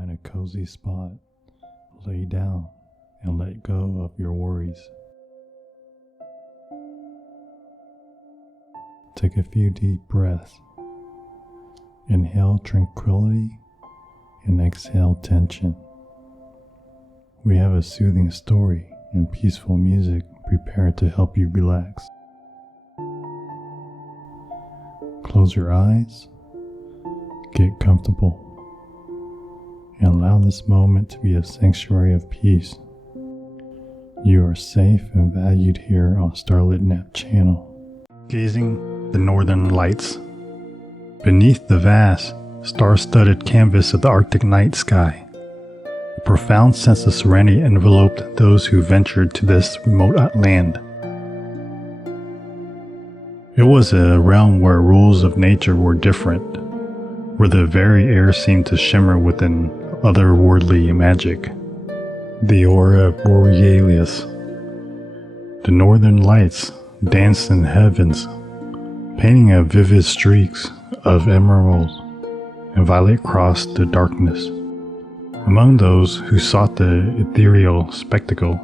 find a cozy spot, lay down, and let go of your worries. Take a few deep breaths. Inhale tranquility and exhale tension. We have a soothing story and peaceful music prepared to help you relax. Close your eyes, get comfortable, and allow this moment to be a sanctuary of peace. You are safe and valued here on Starlit Nap Channel. Gazing the northern lights. Beneath the vast, star-studded canvas of the Arctic night sky, a profound sense of serenity enveloped those who ventured to this remote land. It was a realm where rules of nature were different, where the very air seemed to shimmer with an otherworldly magic. The aurora borealis. The northern lights danced in heavens, painting a vivid streaks of emerald and violet across the darkness. Among those who sought the ethereal spectacle,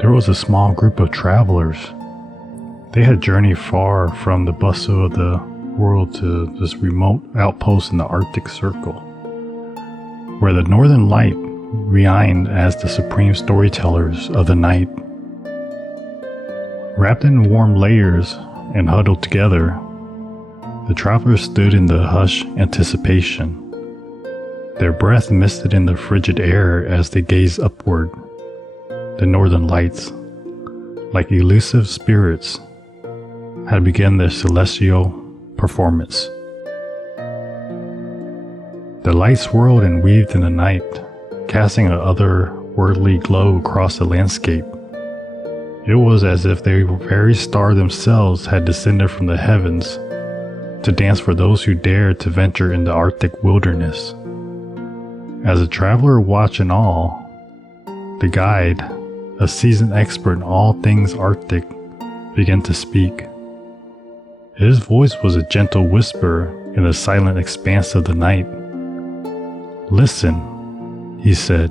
there was a small group of travelers. They had journeyed far from the bustle of the world to this remote outpost in the Arctic Circle, where the northern light reigned as the supreme storytellers of the night. Wrapped in warm layers and huddled together, the travelers stood in the hushed anticipation, their breath misted in the frigid air as they gazed upward. The northern lights, like elusive spirits, had begun their celestial performance. The lights swirled and weaved in the night, casting an otherworldly glow across the landscape. It was as if the very stars themselves had descended from the heavens to dance for those who dared to venture in the Arctic wilderness. As the traveler watched in awe, the guide, a seasoned expert in all things Arctic, began to speak. His voice was a gentle whisper in the silent expanse of the night. "Listen," he said,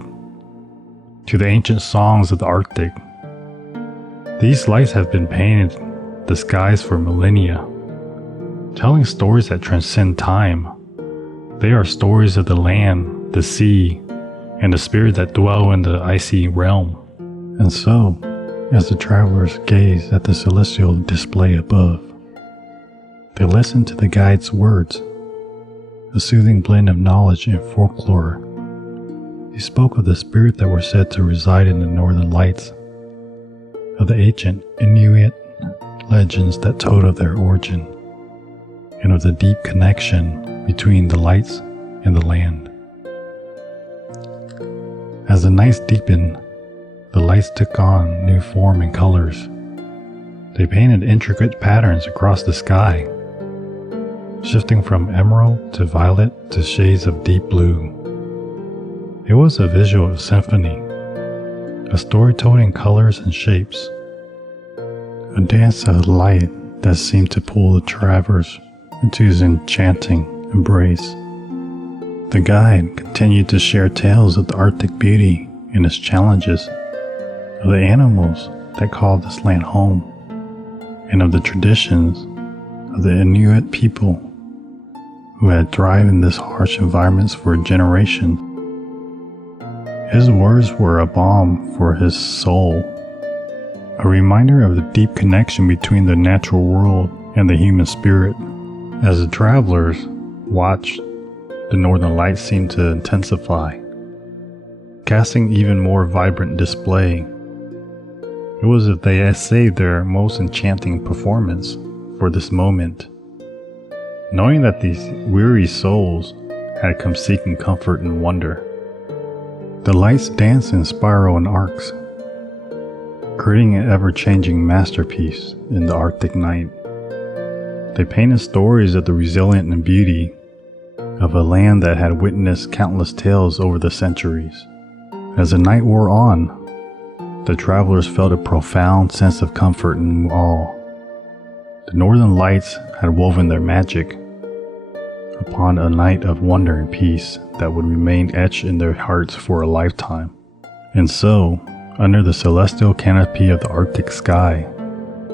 "to the ancient songs of the Arctic. These lights have been painted the skies for millennia, telling stories that transcend time. They are stories of the land, the sea, and the spirits that dwell in the icy realm." And so, as the travelers gazed at the celestial display above, they listened to the guide's words, a soothing blend of knowledge and folklore. He spoke of the spirits that were said to reside in the northern lights, of the ancient Inuit legends that told of their origin, and of the deep connection between the lights and the land. As the nights deepened, the lights took on new form and colors. They painted intricate patterns across the sky, shifting from emerald to violet to shades of deep blue. It was a visual symphony, a story told in colors and shapes, a dance of light that seemed to pull the travelers into his enchanting embrace. The guide continued to share tales of the Arctic beauty and its challenges, of the animals that called this land home, and of the traditions of the Inuit people who had thrived in this harsh environments for generations. His words were a balm for his soul, a reminder of the deep connection between the natural world and the human spirit. As the travelers watched, the northern lights seemed to intensify, casting even more vibrant display. It was as if they had saved their most enchanting performance for this moment, knowing that these weary souls had come seeking comfort and wonder. The lights danced in spiral and arcs, creating an ever-changing masterpiece in the Arctic night. They painted stories of the resilience and beauty of a land that had witnessed countless tales over the centuries. As the night wore on, the travelers felt a profound sense of comfort and awe. The northern lights had woven their magic, upon a night of wonder and peace that would remain etched in their hearts for a lifetime. And so, under the celestial canopy of the Arctic sky,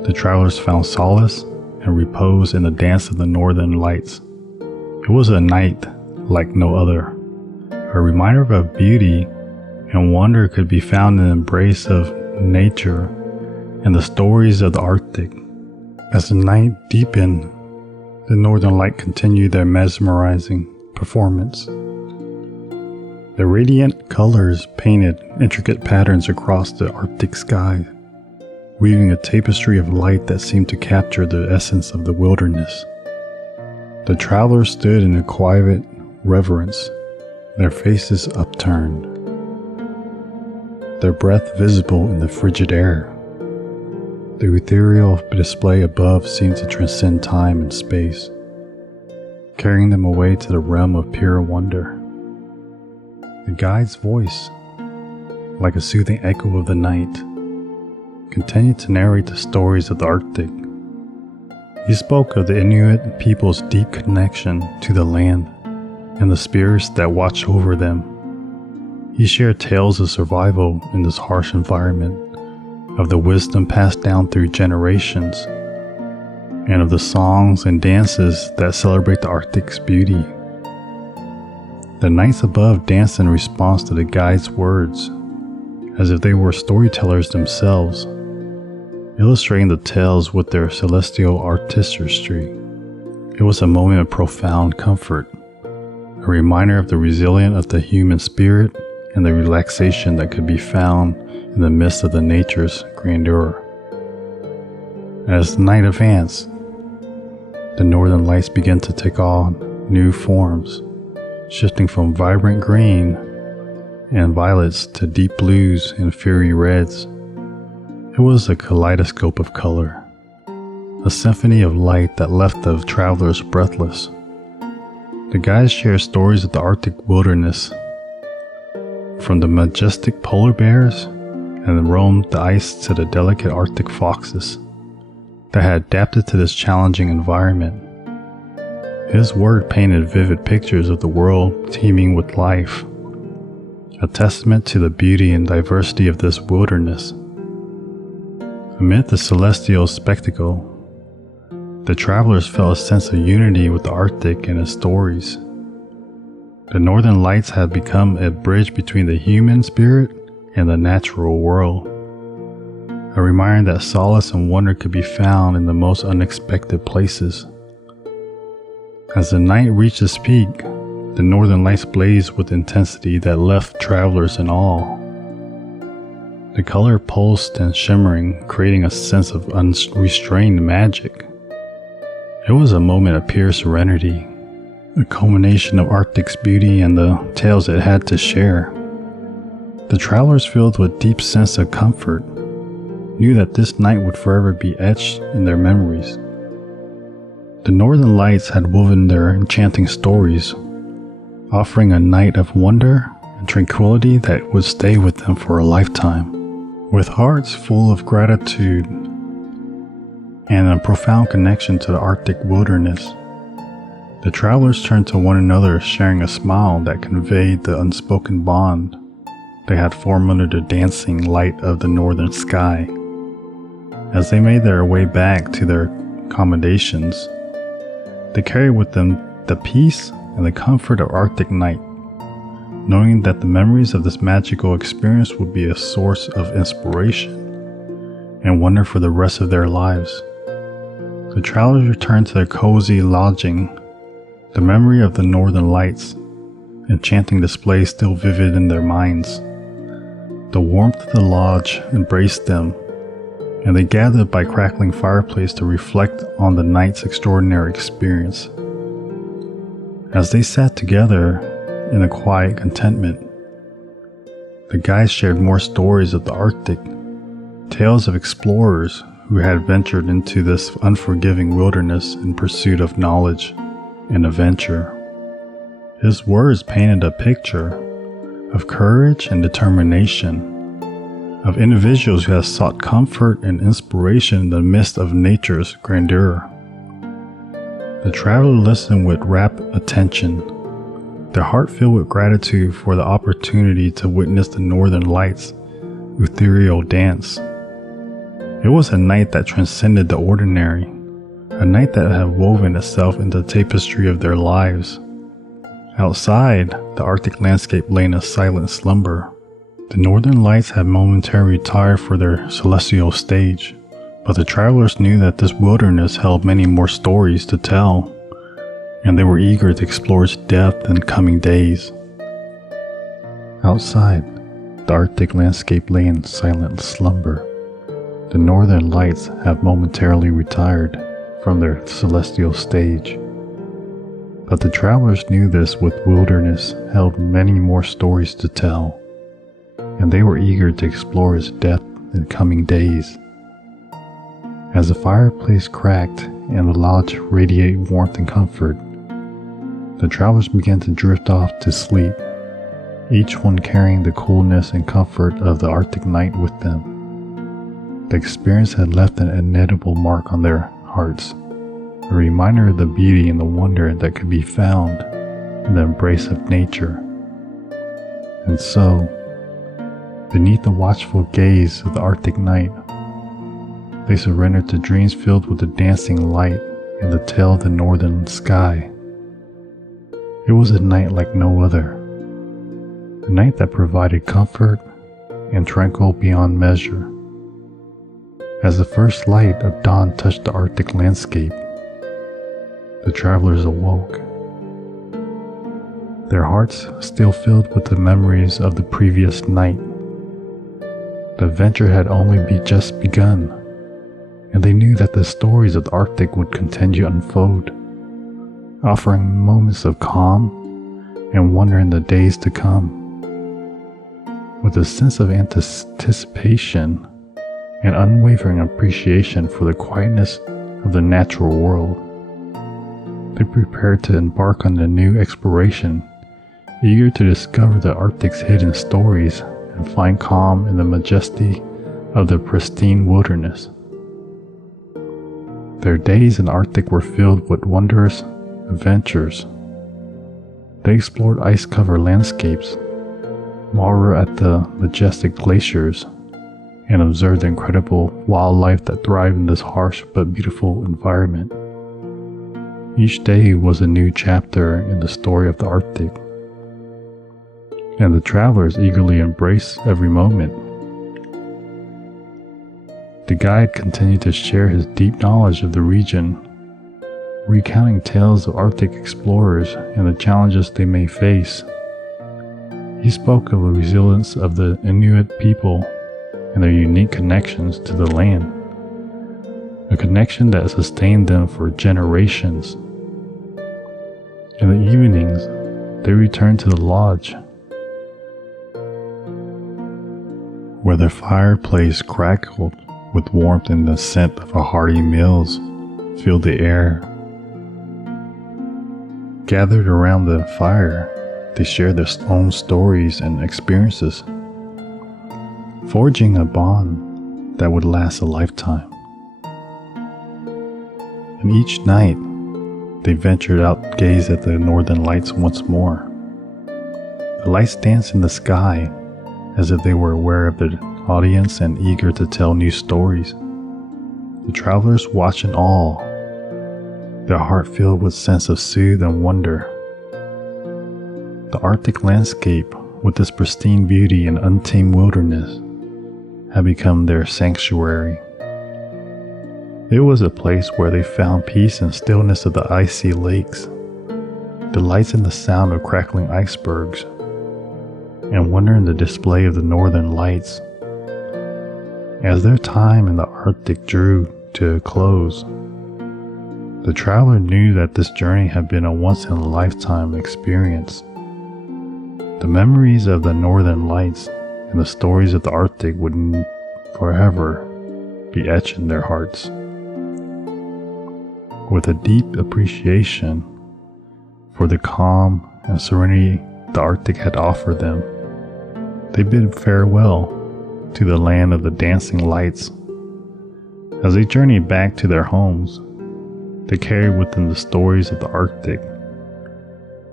the travelers found solace and repose in the dance of the northern lights. It was a night like no other, a reminder of a beauty and wonder could be found in the embrace of nature and the stories of the Arctic. As the night deepened, the northern light continued their mesmerizing performance. The radiant colors painted intricate patterns across the Arctic sky, weaving a tapestry of light that seemed to capture the essence of the wilderness. The travelers stood in a quiet reverence, their faces upturned, their breath visible in the frigid air. The ethereal display above seemed to transcend time and space, carrying them away to the realm of pure wonder. The guide's voice, like a soothing echo of the night, continued to narrate the stories of the Arctic. He spoke of the Inuit people's deep connection to the land and the spirits that watch over them. He shared tales of survival in this harsh environment, of the wisdom passed down through generations, and of the songs and dances that celebrate the Arctic's beauty. The knights above danced in response to the guide's words, as if they were storytellers themselves, illustrating the tales with their celestial artistry. It was a moment of profound comfort, a reminder of the resilience of the human spirit and the relaxation that could be found in the midst of the nature's grandeur. As the night advanced, the northern lights began to take on new forms, shifting from vibrant green and violets to deep blues and fiery reds. It was a kaleidoscope of color, a symphony of light that left the travelers breathless. The guides shared stories of the Arctic wilderness, from the majestic polar bears and roamed the ice to the delicate Arctic foxes that had adapted to this challenging environment. His word painted vivid pictures of the world teeming with life, a testament to the beauty and diversity of this wilderness. Amid the celestial spectacle, the travelers felt a sense of unity with the Arctic and its stories. The northern lights had become a bridge between the human spirit and the natural world, a reminder that solace and wonder could be found in the most unexpected places. As the night reached its peak, the northern lights blazed with intensity that left travelers in awe. The color pulsed and shimmering, creating a sense of unrestrained magic. It was a moment of pure serenity, a culmination of Arctic's beauty and the tales it had to share. The travelers, filled with a deep sense of comfort, knew that this night would forever be etched in their memories. The northern lights had woven their enchanting stories, offering a night of wonder and tranquility that would stay with them for a lifetime. With hearts full of gratitude and a profound connection to the Arctic wilderness, the travelers turned to one another, sharing a smile that conveyed the unspoken bond they had formed under the dancing light of the northern sky. As they made their way back to their accommodations, they carried with them the peace and the comfort of Arctic night, knowing that the memories of this magical experience would be a source of inspiration and wonder for the rest of their lives. The travelers returned to their cozy lodging, the memory of the northern lights, enchanting display still vivid in their minds. The warmth of the lodge embraced them, and they gathered by crackling fireplace to reflect on the night's extraordinary experience. As they sat together in a quiet contentment, the guides shared more stories of the Arctic, tales of explorers who had ventured into this unforgiving wilderness in pursuit of knowledge and adventure. His words painted a picture of courage and determination, of individuals who have sought comfort and inspiration in the midst of nature's grandeur. The traveler listened with rapt attention, their heart filled with gratitude for the opportunity to witness the northern lights' ethereal dance. It was a night that transcended the ordinary, a night that had woven itself into the tapestry of their lives. Outside, the Arctic landscape lay in a silent slumber. The northern lights had momentarily retired for their celestial stage, but the travelers knew that this wilderness held many more stories to tell, and they were eager to explore its depth in coming days. Outside, the Arctic landscape lay in silent slumber. The northern lights have momentarily retired from their celestial stage. But the travelers knew this wilderness held many more stories to tell, and they were eager to explore its depth in coming days. As the fireplace cracked and the lodge radiated warmth and comfort, the travelers began to drift off to sleep, each one carrying the coolness and comfort of the Arctic night with them. The experience had left an indelible mark on their hearts, a reminder of the beauty and the wonder that could be found in the embrace of nature. And so, beneath the watchful gaze of the Arctic night, they surrendered to dreams filled with the dancing light and the tale of the northern sky. It was a night like no other, a night that provided comfort and tranquil beyond measure. As the first light of dawn touched the Arctic landscape, the travelers awoke, their hearts still filled with the memories of the previous night. The adventure had only just begun, and they knew that the stories of the Arctic would continue to unfold, offering moments of calm and wonder in the days to come. With a sense of anticipation and unwavering appreciation for the quietness of the natural world, they prepared to embark on a new exploration, eager to discover the Arctic's hidden stories and find calm in the majesty of the pristine wilderness. Their days in the Arctic were filled with wondrous adventures. They explored ice-covered landscapes, marveled at the majestic glaciers, and observed the incredible wildlife that thrived in this harsh but beautiful environment. Each day was a new chapter in the story of the Arctic, and the travelers eagerly embraced every moment. The guide continued to share his deep knowledge of the region, recounting tales of Arctic explorers and the challenges they may face. He spoke of the resilience of the Inuit people and their unique connections to the land, a connection that sustained them for generations. In the evenings, they returned to the lodge, where the fireplace crackled with warmth and the scent of a hearty meals filled the air. Gathered around the fire, they shared their own stories and experiences, forging a bond that would last a lifetime. And each night, they ventured out to gaze at the northern lights once more. The lights danced in the sky as if they were aware of the audience and eager to tell new stories. The travelers watched in awe, their heart filled with sense of soothe and wonder. The Arctic landscape, with its pristine beauty and untamed wilderness, had become their sanctuary. It was a place where they found peace and stillness of the icy lakes, delights in the sound of crackling icebergs, and wonder in the display of the northern lights. As their time in the Arctic drew to a close, the traveler knew that this journey had been a once-in-a-lifetime experience. The memories of the northern lights and the stories of the Arctic would forever be etched in their hearts. With a deep appreciation for the calm and serenity the Arctic had offered them, they bid farewell to the land of the dancing lights. As they journeyed back to their homes, they carry within the stories of the Arctic,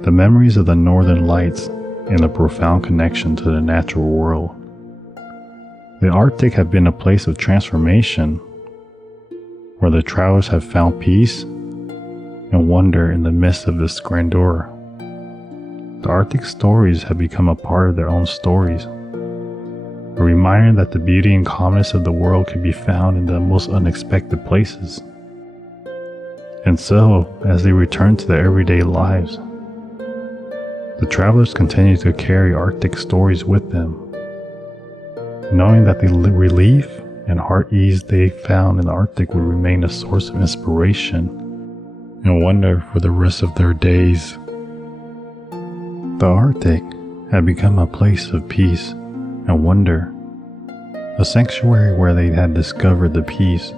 the memories of the northern lights, and the profound connection to the natural world. The Arctic had been a place of transformation, where the travelers have found peace and wonder in the midst of this grandeur. The Arctic stories have become a part of their own stories, a reminder that the beauty and calmness of the world can be found in the most unexpected places. And so, as they return to their everyday lives, the travelers continue to carry Arctic stories with them, knowing that the relief and heart ease they found in the Arctic would remain a source of inspiration and wonder for the rest of their days. The Arctic had become a place of peace and wonder, a sanctuary where they had discovered the peace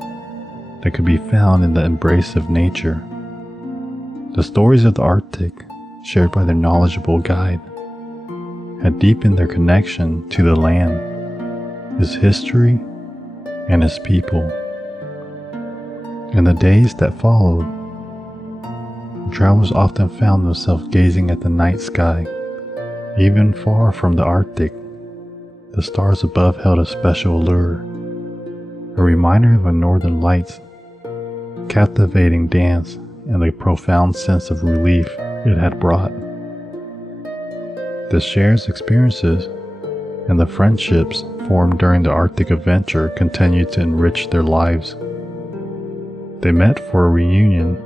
that could be found in the embrace of nature. The stories of the Arctic, shared by their knowledgeable guide, had deepened their connection to the land, its history, and its people. In the days that followed, travelers often found themselves gazing at the night sky. Even far from the Arctic, the stars above held a special allure, a reminder of a northern lights, captivating dance, and the profound sense of relief it had brought. The shared experiences and the friendships formed during the Arctic adventure continued to enrich their lives. They met for a reunion,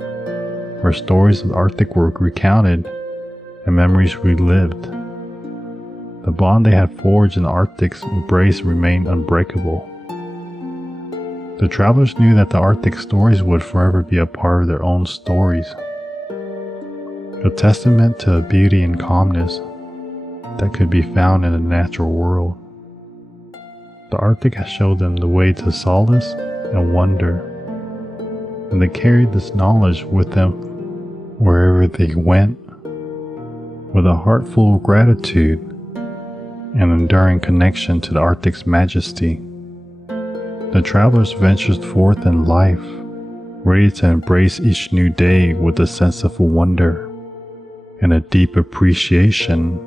where stories of the Arctic were recounted and memories relived. The bond they had forged in the Arctic's embrace remained unbreakable. The travelers knew that the Arctic stories would forever be a part of their own stories, a testament to the beauty and calmness that could be found in the natural world. The Arctic has showed them the way to solace and wonder, and they carried this knowledge with them wherever they went, with a heart full of gratitude and enduring connection to the Arctic's majesty. The travelers ventured forth in life, ready to embrace each new day with a sense of wonder and a deep appreciation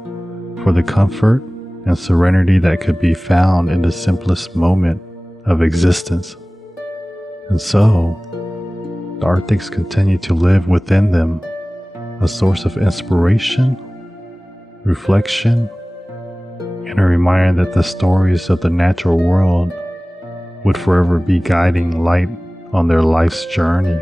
for the comfort and serenity that could be found in the simplest moment of existence. And so, the Arctics continue to live within them, a source of inspiration, reflection, and a reminder that the stories of the natural world would forever be guiding light on their life's journey.